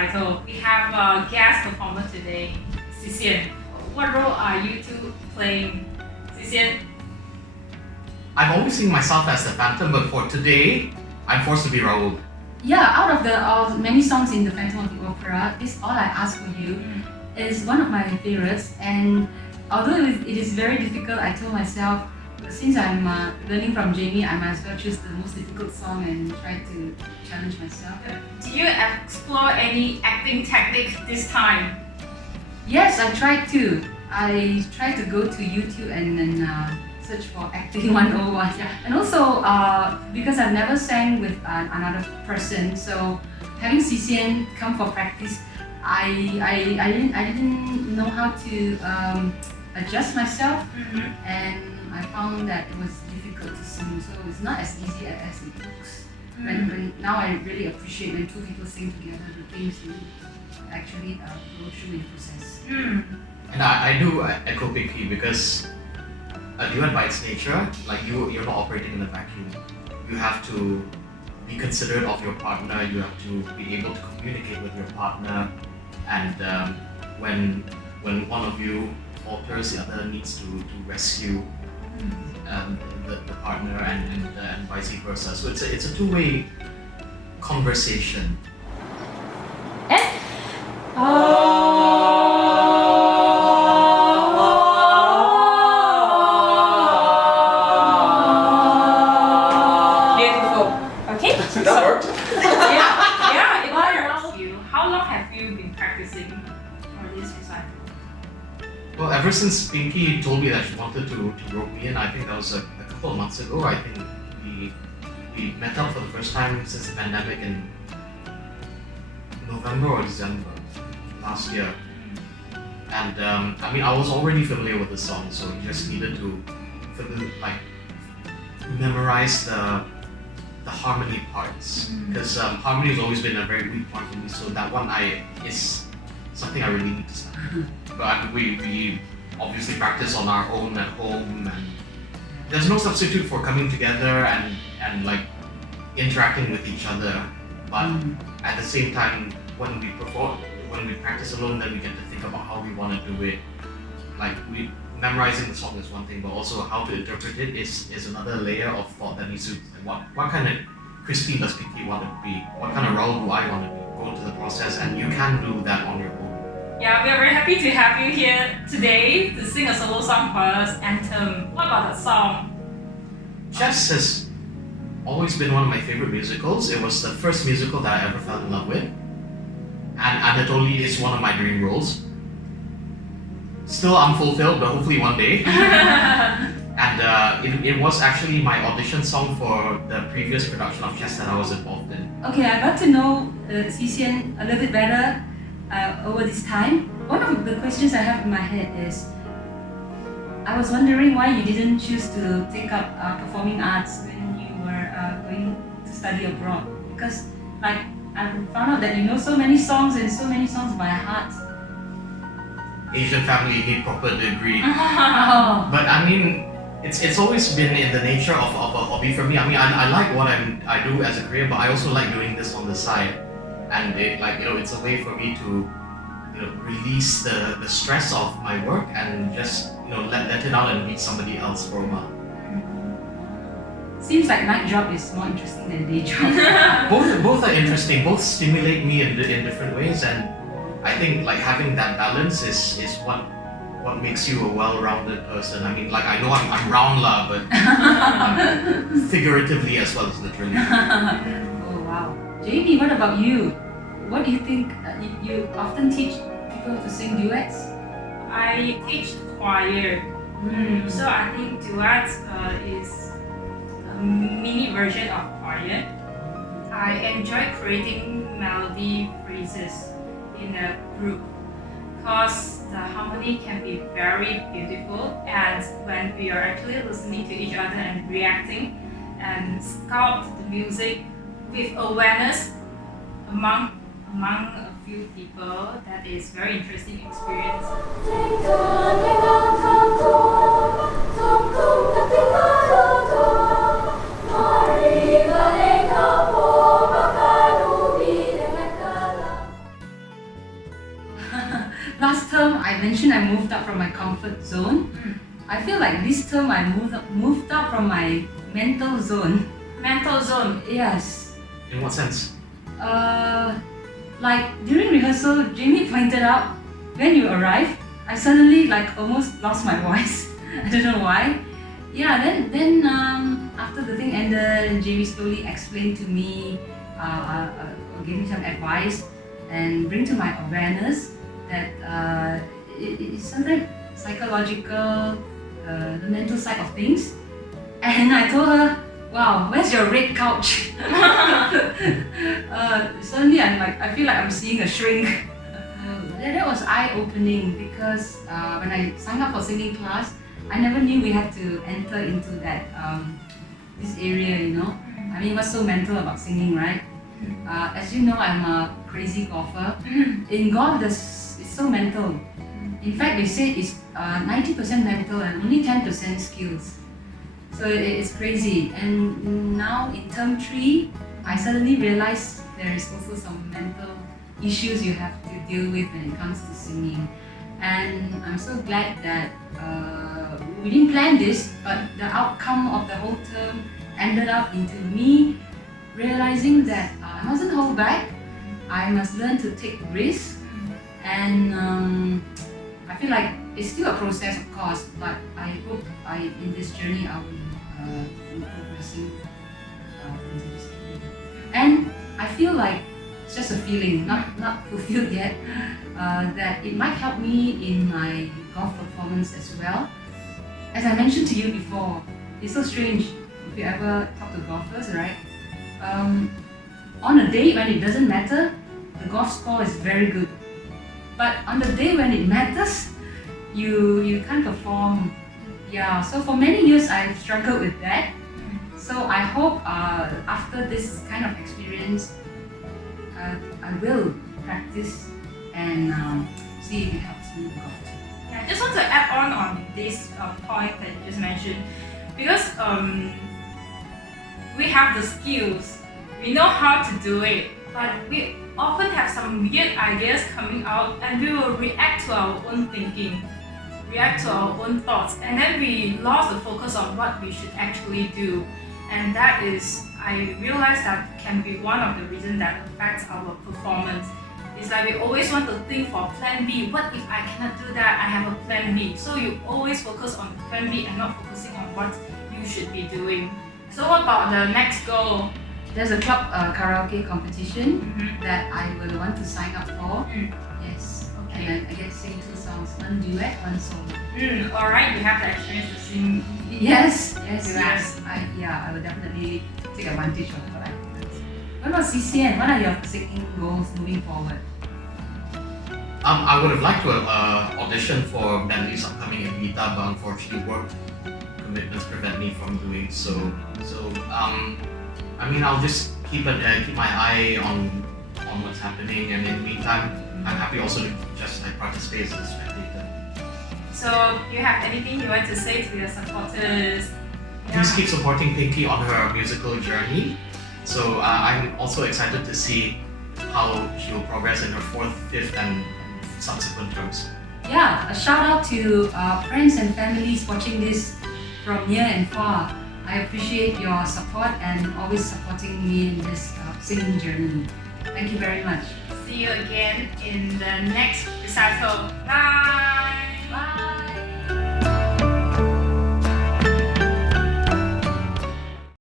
recital. We have a guest performer today, Sisian. What role are you two playing, Sisian? I've always seen myself as the Phantom, but for today, I'm forced to be Raoul. Yeah, out of the many songs in the Phantom of the Opera, this All I Ask for You is one of my favorites. And although it is very difficult, I told myself, since I'm learning from Jamie, I might as well choose the most difficult song and try to challenge myself. Did you explore any acting techniques this time? Yes, I tried to. I tried to go to YouTube and then search for acting 101. Yeah. And also, because I've never sang with another person, so having Sisian come for practice, I didn't know how to adjust myself, and I found that it was difficult to sing. So it's not as easy as it looks. When now I really appreciate when two people sing together, the things you actually go through in process. And I do echo Pinky because duet by its nature, like you're not operating in a vacuum. You have to be considerate of your partner. You have to be able to communicate with your partner, and when one of you falters, the other needs to rescue the partner, and vice versa. So it's a two-way conversation. Beautiful. Okay. That worked. Yeah, it works. How long have you been practicing for this recital? Well, ever since Pinky told me that she wanted to rope me in, I think that was a couple of months ago. I think we met up for the first time since the pandemic in November or December last year. And I mean, I was already familiar with the song, so you just needed to memorize the harmony parts, because harmony has always been a very weak part for me. So that one is something I really need to study. But we obviously practice on our own at home, and there's no substitute for coming together and like interacting with each other. But at the same time, when we practice alone, then we get to think about how we want to do it. Like memorizing the song is one thing, but also how to interpret it is another layer of thought that needs to. Like what kind of Crispy does Pinky want to be? What kind of role do I want to be? Go into the process, and you can do that on your own. Yeah, we are very happy to have you here today to sing a solo song for us, Anthem. What about that song? Chess has always been one of my favorite musicals. It was the first musical that I ever fell in love with, and Anatoly is one of my dream roles. Still unfulfilled, but hopefully one day. And it was actually my audition song for the previous production of Chess that I was involved in. Okay, I'd like to know Sisian a little bit better over this time. One of the questions I have in my head is, I was wondering why you didn't choose to take up performing arts when you were going to study abroad. Because like I found out that you know so many songs and so many songs by heart. Asian family need proper degree. Oh. But I mean, it's always been in the nature of a hobby for me. I mean, I like what I do as a career, but I also like doing this on the side. And it's a way for me to release the stress of my work and just let it out and meet somebody else for a while. Seems like night job is more interesting than day job. Both are interesting. Both stimulate me in different ways, and I think like having that balance is what makes you a well-rounded person. I mean, like I know I'm round lah, but figuratively as well as literally. Oh wow. JB, what about you? What do you think? You often teach people to sing duets? I teach choir, so I think duets is a mini version of choir. I enjoy creating melody phrases in a group because the harmony can be very beautiful, and when we are actually listening to each other and reacting and sculpt the music with awareness among a few people, that is very interesting experience. term I moved out from my mental zone. Mental zone. Yes. In what sense? Like during rehearsal, Jamie pointed out when you arrived, I suddenly like almost lost my voice. I don't know why. Yeah, then after the thing ended, Jamie slowly explained to me, gave me some advice, and bring to my awareness that it's something psychological, the mental side of things. And I told her, "Wow, where's your red couch?" Suddenly, I feel like I'm seeing a shrink. That was eye-opening because when I signed up for singing class, I never knew we had to enter into that this area. I mean, what's so mental about singing, right? As you know, I'm a crazy golfer. In golf, it's so mental. In fact, they say it's 90% mental and only 10% skills. So it's crazy. And now in term 3, I suddenly realized there is also some mental issues you have to deal with when it comes to singing. And I'm so glad that we didn't plan this, but the outcome of the whole term ended up into me realizing that I mustn't hold back. I must learn to take risks, and I feel like it's still a process, of course. But I hope in this journey I will be progressing continuously. And I feel like it's just a feeling, not fulfilled yet. That it might help me in my golf performance as well. As I mentioned to you before, it's so strange if you ever talk to golfers, right? On a day when it doesn't matter, the golf score is very good. But on the day when it matters, you can't perform. Yeah, so for many years I've struggled with that. So I hope after this kind of experience, I will practice and see if it helps me in golf too. Yeah, I just want to add on this point that you just mentioned, because we have the skills, we know how to do it, but we often have some weird ideas coming out and we will react to our own thinking, react to our own thoughts, and then we lost the focus on what we should actually do. And that is, I realized that can be one of the reasons that affects our performance. It's like we always want to think for plan B. What if I cannot do that? I have a plan B. So you always focus on plan B and not focusing on what you should be doing. So what about the next goal? There's a club karaoke competition that I will want to sign up for. Yes. Okay. And I get to sing 2 songs, one duet, one solo. Alright, you have the experience to sing. Yes. I will definitely take advantage of what I do. What about CCN? What are your singing goals moving forward? I would have liked to audition for Bentley's upcoming Evita, but unfortunately work commitments prevent me from doing so. I mean, I'll just keep my eye on what's happening, and in the meantime, I'm happy also to just participate as a spectator. So you have anything you want to say to your supporters? Please keep supporting Pinky on her musical journey. So I'm also excited to see how she will progress in her 4th, 5th, and subsequent terms. Yeah, a shout out to friends and families watching this from near and far. I appreciate your support and always supporting me in this singing journey. Thank you very much. See you again in the next recital. Bye!